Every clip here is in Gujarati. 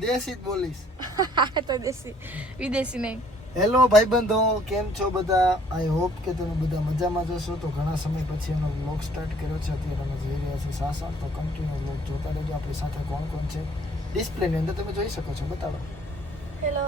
દેશી જ બોલીશ. તો દેશી, વિદેશી નહીં. હેલો ભાઈબંધો, કેમ છો બધા? આઈ હોપ કે તમે બધા મજામાં જશો. તો ઘણા સમય પછી એનો વ્લોગ સ્ટાર્ટ કર્યો છે. અત્યારે અમે જઈ રહ્યા છીએ સાસણ. તો કન્ટિન્યુ વ્લોગ જોતા રહેજો. આપણી સાથે કોણ કોણ છે ડિસ્પ્લેની અંદર તમે જોઈ શકો છો. બતાવો. હેલો.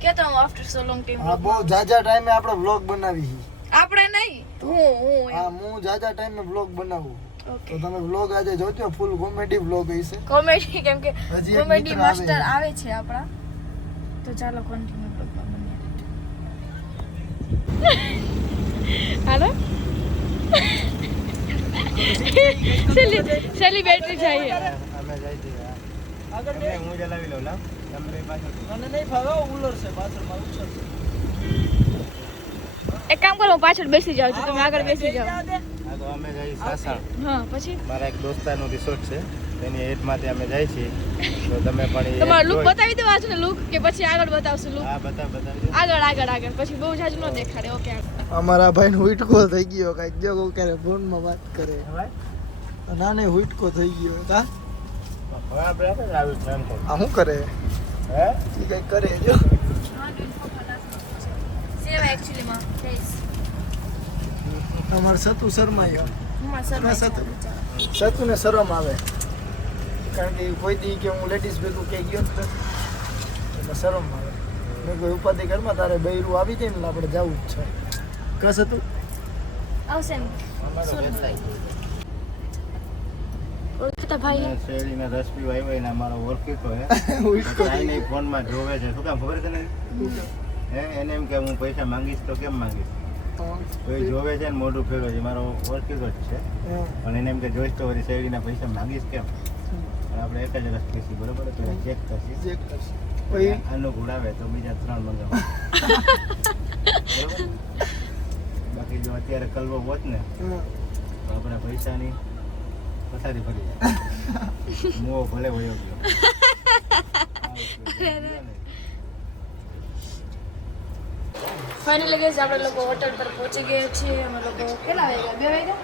કે તો આફ્ટર સો લોંગ ટાઈમ. હા, બહુ જાજા ટાઈમે આપણે વ્લોગ બનાવી. આપણે નહીં, હું હા, હું જાજા ટાઈમે વ્લોગ બનાવું. ઓકે. તો તમે વ્લોગ આજે જોજો. ફૂલ કોમેડી વ્લોગ હશે. કોમેડી, કેમ કે હજી એક કોમેડી મિત્ર માસ્ટર આવે આવે છે આપણા. તો ચાલો કન્ટિન્યુ બ્લોગમાં બન્યા હાલો. સેલી બેટરી चाहिए. અમે જઈ છીએ આગળ હું જલાવી લઉં. લાવ તમે પાછળ. મને નહીં ફાવે ઉલર છે પાછળ મારું ઉછળ છે. એક કામ કરો, હું પાછળ બેસી જાઉં છું, તમે આગળ બેસી જાઓ. હા, તો અમે જઈ સાસણ. હા, પછી મારા એક દોસ્તારનું રિસોર્ટ છે, તેની એડમાંથી અમે જાય છીએ. તો તમે પણ તમારો લુક બતાવી દો આજનો લુક, કે પછી આગળ બતાવશું લુક? હા, બતાવજો. આગળ પછી બહુ જાજુ ન દેખાડે. ઓકે. અમારા ભાઈનો હુઈટકો થઈ ગયો. કાંઈક જો કોઈ ક્યારે ફોનમાં વાત કરે. ના નહીં, હુઈટકો થઈ ગયો. હા, આ શું કરે? હે, એ કંઈક કરે જો. સેવ એક્ચ્યુઅલી માં ગાઈસ. અમારે સતુ શર્માયો. સર સતુને શરમ આવે, કારણ કે કોઈ દી કે હું લેડીઝ ભેગું કે ગયો જ નથી, એટલે શરમ આવે. મેં કોઈ ઉપાધિ ઘરમાં તારે બૈરું આવી જાય ને આપણે જવું જ છે. કસ હતું આવશે ને સુન ઓળખતા ભાઈ શેરડીના રસ પીવા આવ્યો ને અમારો ઓળખીતો હે હુઈટકો થઈ કાંઈ ગયો. નહીં ફોનમાં જોવે છે. શું કામ ખબર છે ને? હે, એને એમ કે હું પૈસા માંગીશ તો કેમ માંગીશ? તો એ જોવે છે ને મોઢું ફેરવે છે. મારો ઓળખીતો જ છે, પણ એને એમ કે જોઈશ તો વળી શેરડીના પૈસા માંગીશ કેમ? અને આપણે એક જ રસ પીશું, બરોબર? તો ચેક કરશું. ચેક કરશે. પછી અનુકૂળ આવે તો બીજા 3 મંગાવો. બરોબર? બાકી જો અત્યારે કલવો હોત ને હા. તો આપણે પૈસાની પથારી ફરી જાય. મોહ ભલે વયો ગયો. ફાઇનલી ગાઈસ આપણે લોકો હોટલ પર પહોંચી ગયા છીએ. અમે લોકો કેટલા વાગ્યા? 2 વાગ્યા?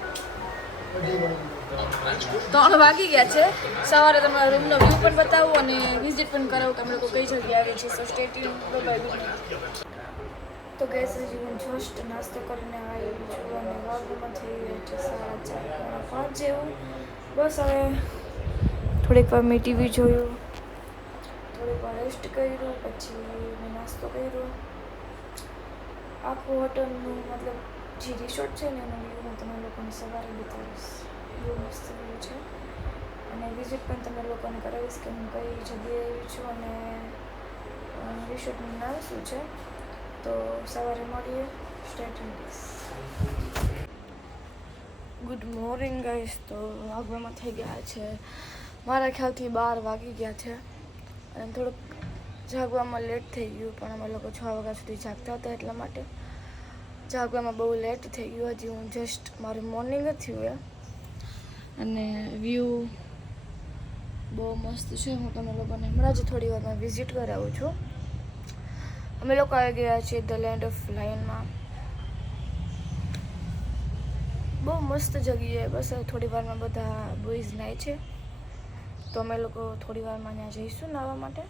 3 વાગી ગયા છે. સવારે તમારા રૂમનો વ્યૂ પણ બતાવું અને વિઝિટ પણ કરાવું કે અમે લોકો કઈ જગ્યાએ આવીએ છીએ. સો સ્ટે ટ્યુન. તો ગેસ હજી હું જસ્ટ નાસ્તો કરીને આવી છું અને વાગમાં થઈ ગયા છે 4:30 જેવું. બસ હવે થોડીક વાર મેં ટીવી જોયું, થોડીક વાર રેસ્ટ કર્યું, પછી મેં નાસ્તો કર્યો. આખું હોટલનું મતલબ જે રિસોર્ટ છે ને એનો વ્યૂ હું તમે લોકોને સવારે બતાવીશ. બહુ મસ્ત વ્યૂ છે અને વિઝિટ પણ તમે લોકોને કરાવીશ કે હું કઈ જગ્યાએ આવી છું અને રિસોર્ટનું નામ શું છે. તો સવારે મળીએ. સ્ટેટ ઇન્ડીસ. Good morning guys. તો વાગવામાં થઈ ગયા છે મારા ખ્યાલથી 12 વાગી ગયા છે અને થોડુંક જાગવામાં લેટ થઈ ગયું, પણ અમે લોકો 6 વાગ્યા સુધી જાગતા હતા એટલા માટે જાગવામાં બહુ લેટ થઈ ગયું. હજી હું જસ્ટ મારું મોર્નિંગ જ થયું એ અને વ્યૂ બહુ મસ્ત છે. હું તમે લોકોને હમણાં જ થોડી વારમાં વિઝિટ કરાવું છું. અમે લોકો આવી ગયા છીએ ધ લેન્ડ ઓફ લાયનમાં. બહુ મસ્ત જગ્યાએ. બસ થોડી વારમાં બધા બોયઝ નાય છે, તો અમે લોકો થોડી વારમાં ત્યાં જઈશું નાહવા માટે.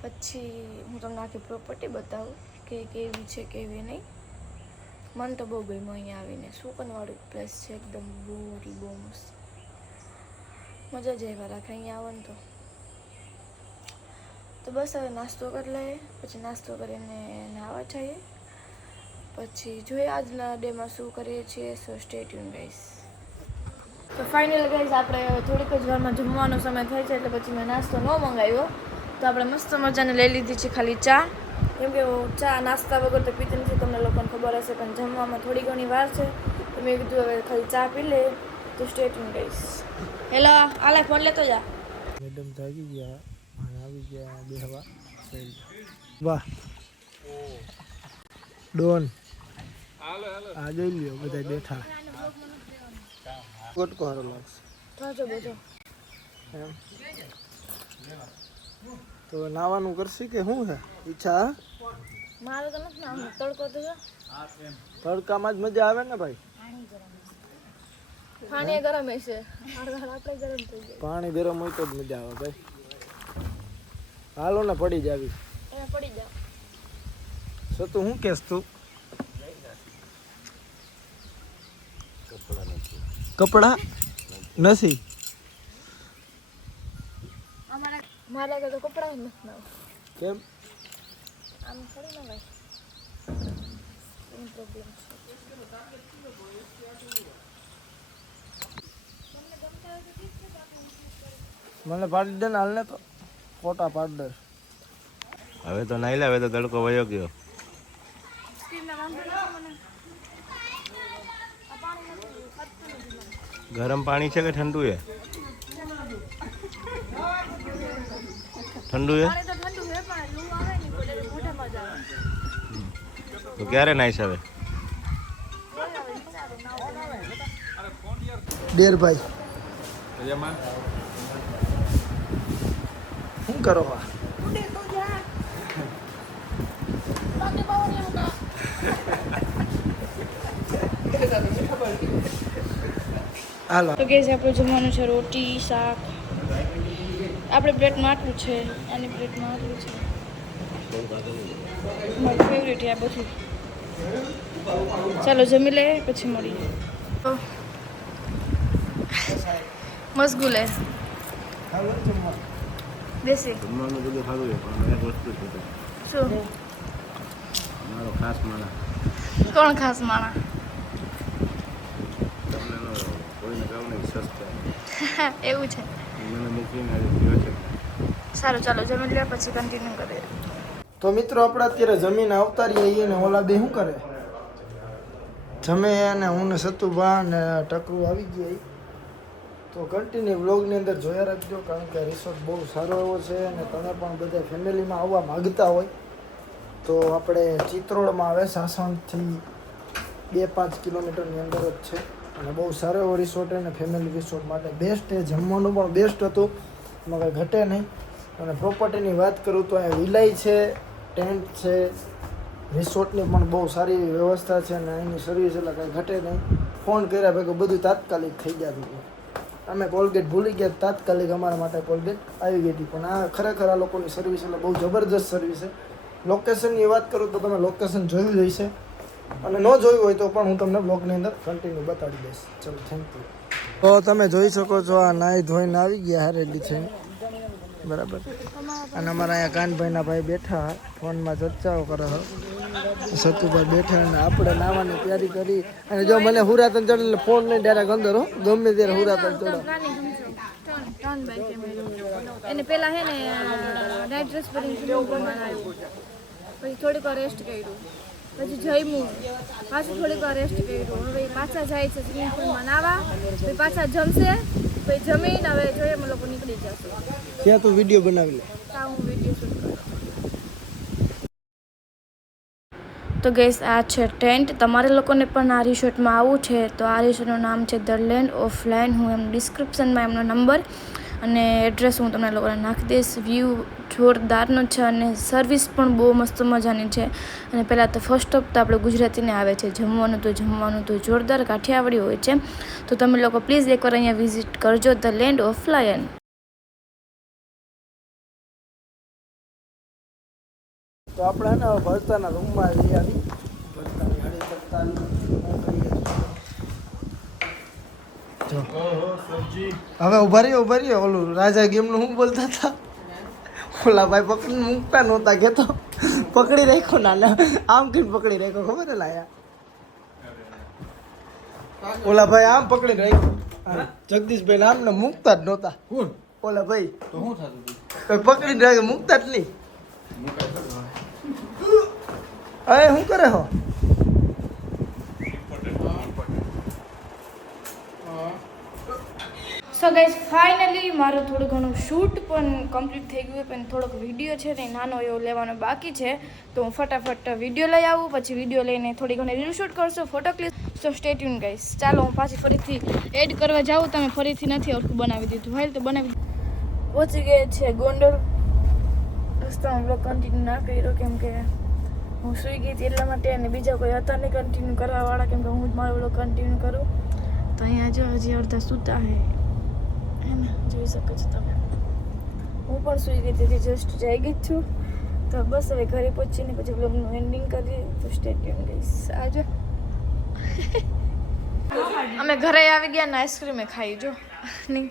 પછી હું તમને આખી પ્રોપર્ટી બતાવું કે કેવી છે કેવી નહીં. મને તો બહુ ગમ્યું અહીંયા આવીને. સુકનવાળું પ્લેસ છે એકદમ. બહુ મસ્ત મજા જ આવ્યા રાખે અહીંયા આવો ને તો બસ હવે નાસ્તો કરી લઈએ, પછી નાસ્તો કરીને નાહવા જઈએ, પછી જોઈએ આજના ડેમાં શું કરીએ છીએ. સો સ્ટે ટ્યુન ગાઈસ. તો ફાઇનલ ગાઈસ આપણે થોડીક જ વારમાં જમવાનો સમય થાય છે, એટલે પછી મેં નાસ્તો ન મંગાવ્યો. તો આપણે મસ્ત મજાને લઈ લીધી છે ખાલી ચા, કેમ કે ચા નાસ્તા વગર તો પીતી નથી, તમને લોકોને ખબર હશે, પણ જમવામાં થોડી ઘણી વાર છે તો મેં કીધું હવે ખાલી ચા પી લે. તો સ્ટે ટ્યુન ગાઈસ. હેલો, આલે ફોન લેતો જા. મેડમ જાગી ગયા અને આવી ગયા બેહવા. વાહ ડોન. આ જોઈ લ્યો બધા બેઠા. કોટકો હારો લાગશે થાજો બોજો. એમ તો નાવાનું કરશી કે શું છે ઈચ્છા? મારે તો નથી ના તડકો તો જો તડકામાં જ મજા આવે ને ભાઈ. પાણી ગરમ હશે, આપણે ગરમ થઈ પાણી ગરમ હોય તો જ મજા આવે ભાઈ. હાલો ને પડી જાવી. પડી જાવ. સતુ હું કેસ તું? કપડા નથી. મારા લાગે તો કપડા જ નથી ના. કેમ? આમ થોડી ના ભાઈ. એનો પ્રોબ્લેમ છે. મને પાડી દે ને હાલ ને તો ફોટા પાડી દે. હવે તો નાઈ લે, હવે તો તડકો વયો ગયો. ગરમ પાણી છે કે ઠંડુ છે? ઠંડુ છે તો ક્યારે નાઈશ હવે? ડેરભાઈ શું કરો? હાલો તો ગેસ આપણું જમવાનું છે રોટી શાક. આપણે પ્લેટમાં આટલું છે, આની પ્લેટમાં આટલું છે. મારું ફેવરેટ આ બધું. ચાલો જમી લે પછી મળીએ. મસગુલે દેશી જમવાનું બધું સારું છે પણ એક વસ્તુ છે શું? મારો ખાસ માણસ. કોણ ખાસ માણા? તમને કોઈને કહું નહીં, સસ્તા એવું છે. મને મૂકીને આજે ગયો છે. સારું ચાલો જમી લે પછી કન્ટિન્યુ કરીએ. તો મિત્રો આપણે અત્યારે જમીન આવતા રહીએ ને ઓલા બે શું કરે? જમે અને હું ને સતુભા ને ટકરું આવી ગયા. તો કન્ટિન્યુ વ્લોગની અંદર જોયા રાખજો, કારણ કે રિસોર્ટ બહુ સારો એવો છે અને તમે પણ બધા ફેમિલીમાં આવવા માગતા હોય તો આપણે ચિત્રોડમાં આવે, સાસણથી 2-5 કિલોમીટરની અંદર જ છે અને બહુ સારો એવો રિસોર્ટ અને ફેમિલી રિસોર્ટ માટે બેસ્ટ. એ જમવાનું પણ બેસ્ટ હતું, એમાં કંઈ ઘટે નહીં. અને પ્રોપર્ટીની વાત કરું તો અહીંયા વિલાઈ છે, ટેન્ટ છે, રિસોર્ટની પણ બહુ સારી વ્યવસ્થા છે અને અહીંની સર્વિસ એટલે કંઈ ઘટે નહીં. ફોન કર્યા ભેગું બધું તાત્કાલિક થઈ જતું હતું. અમે કોલગેટ ભૂલી ગયા, તાત્કાલિક અમારા માટે કોલગેટ આવી ગઈ હતી. પણ આ ખરેખર આ લોકોની સર્વિસ એટલે બહુ જબરજસ્ત સર્વિસ છે. લોકેશનની વાત કરું તો તમે લોકેશન જોયું જ હશે અને ન જોયું હોય તો પણ હું તમને બ્લોગની અંદર કન્ટિન્યુ બતાડી દઈશ. ચલો થેન્ક યુ. તો તમે જોઈ શકો છો આ નાહી ધોઈને આવી ગયા રેડી થઈને, બરાબર. અને અમારા અહીંયા કાનભાઈના ભાઈ બેઠા ફોનમાં ચર્ચાઓ કરે છે. સતુભાઈ બેઠા અને આપણે નાવાની તૈયારી કરી. અને જો મને હુરાતન ચડે એટલે ફોન નહીં ડાયરેક્ટ અંદર હો, ગમે ત્યારે હુરાતન ચડે. એને પેલા હે ને નાઇટ ડ્રેસ પહેરીને સ્વિમિંગ પૂલમાં આવ્યું, પછી થોડીક વાર રેસ્ટ કર્યું, પછી જમ્યું, પાછું થોડીક વાર રેસ્ટ કર્યું. હવે પાછા જાય છે સ્વિમિંગ પૂલમાં નાવા, પછી પાછા જમશે, પછી જમીને હવે જોઈએ અમે લોકો નીકળી જશું. ત્યાં તું વિડીયો બનાવી લે. ત્યાં હું વિડીયો શૂટ કરું. તો ગેસ આ છે ટેન્ટ. તમારે લોકોને પણ આ રિસોર્ટમાં આવવું છે તો આ રિસોર્ટનું નામ છે ધ લેન્ડ ઓફ લાયન. હું એમ ડિસ્ક્રિપ્શનમાં એમનો નંબર અને એડ્રેસ હું તમને લોકોને નાખી દઈશ. વ્યૂ જોરદારનો છે અને સર્વિસ પણ બહુ મસ્ત મજાની છે. અને પહેલાં તો ફર્સ્ટ ઓફ તો આપણે ગુજરાતીને આવે છે, જમવાનું તો જોરદાર કાઠિયાવાડી હોય છે. તો તમે લોકો પ્લીઝ એકવાર અહીંયા વિઝિટ કરજો, ધ લેન્ડ ઓફ લાયન. તો આપણે ને ભરતાના રૂમમાં લઈ આવી. ભરતાની હળી હવે ઉભા રહ્યો ઓલું રાજા ગેમનું શું બોલતા હતા? ઓલા ભાઈ પકડીને મૂકતા નહોતા કહેતો, પકડી રાખ્યો ના આમ કઈ પકડી રાખ્યો, ખબર ને લાયા? ઓલા ભાઈ આમ પકડી રાખ્યો, જગદીશભાઈ આમ ને મૂકતા જ નહોતા. ઓલા ભાઈ તો શું થતું હતું? પકડીને રાખ્યો, મૂકતા જ નહીં. અરે શું કરે હો? સો ગાઈઝ ફાઇનલી મારું થોડું ઘણું શૂટ પણ કમ્પ્લીટ થઈ ગયું, પણ થોડોક વિડીયો છે ને નાનો એવો લેવાનો બાકી છે. તો હું ફટાફટ વિડીયો લઈ આવું, પછી વિડીયો લઈને થોડી ઘણી રીલ શૂટ કરશું, ફોટો ક્લિક. સો સ્ટે ટ્યુન ગાઈઝ. ચાલો હું પાછી ફરીથી એડ કરવા જાઉં. તમે ફરીથી નથી આવતું બનાવી દીધું, હાલ તો બનાવી દીધું. પહોંચી ગયા છે ગોંડલ. રસ્તામાં બ્લોગ કન્ટિન્યુ ના કર્યો કેમ કે હું સૂઈ ગઈ હતી એટલા માટે, અને બીજા કોઈ હતા નહીં કન્ટિન્યુ કરવાવાળા, કેમ કે હું જ મારો બ્લોગ કન્ટિન્યુ કરું. તો અહીંયા જો હજી અડધા સૂતા હે ને. જોઈ શકો છો તમે. હું પણ સૂઈ ગઈ હતી, જસ્ટ જઈ ગઈ છું. તો બસ હવે ઘરે પહોંચીને પછી બ્લોગનું એન્ડિંગ કરીએ. તો સ્ટે ટ્યુન ગાઈસ. આજો અમે ઘરે આવી ગયા ને આઈસ્ક્રીમ ખાઈ જો નહીં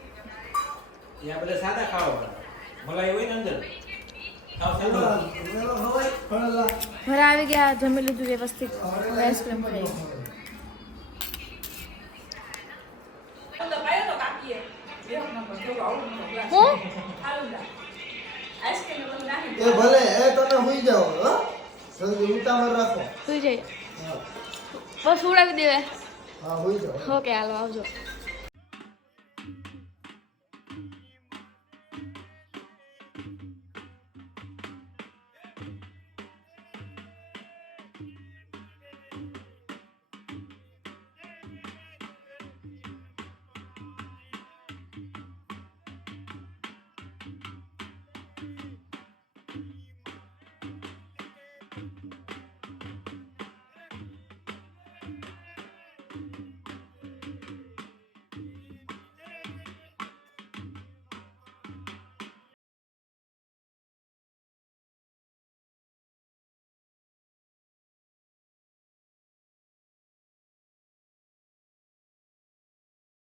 ત્યાં બધા સાદા ખાવા મલાઈ હોય ને અંદર ઘરે આવી ગયા, જમી લીધું વ્યવસ્થિત, આઈસ્ક્રીમ ખાઈ. હું એ ભલે એ તમે હુઈ જાઓ હો, જલ્દી ઉતાવળ રાખો. સુઈ જાય બસ ઉડાવી દેવે. હા હુઈ જાઓ. ઓકે હાલો આવજો.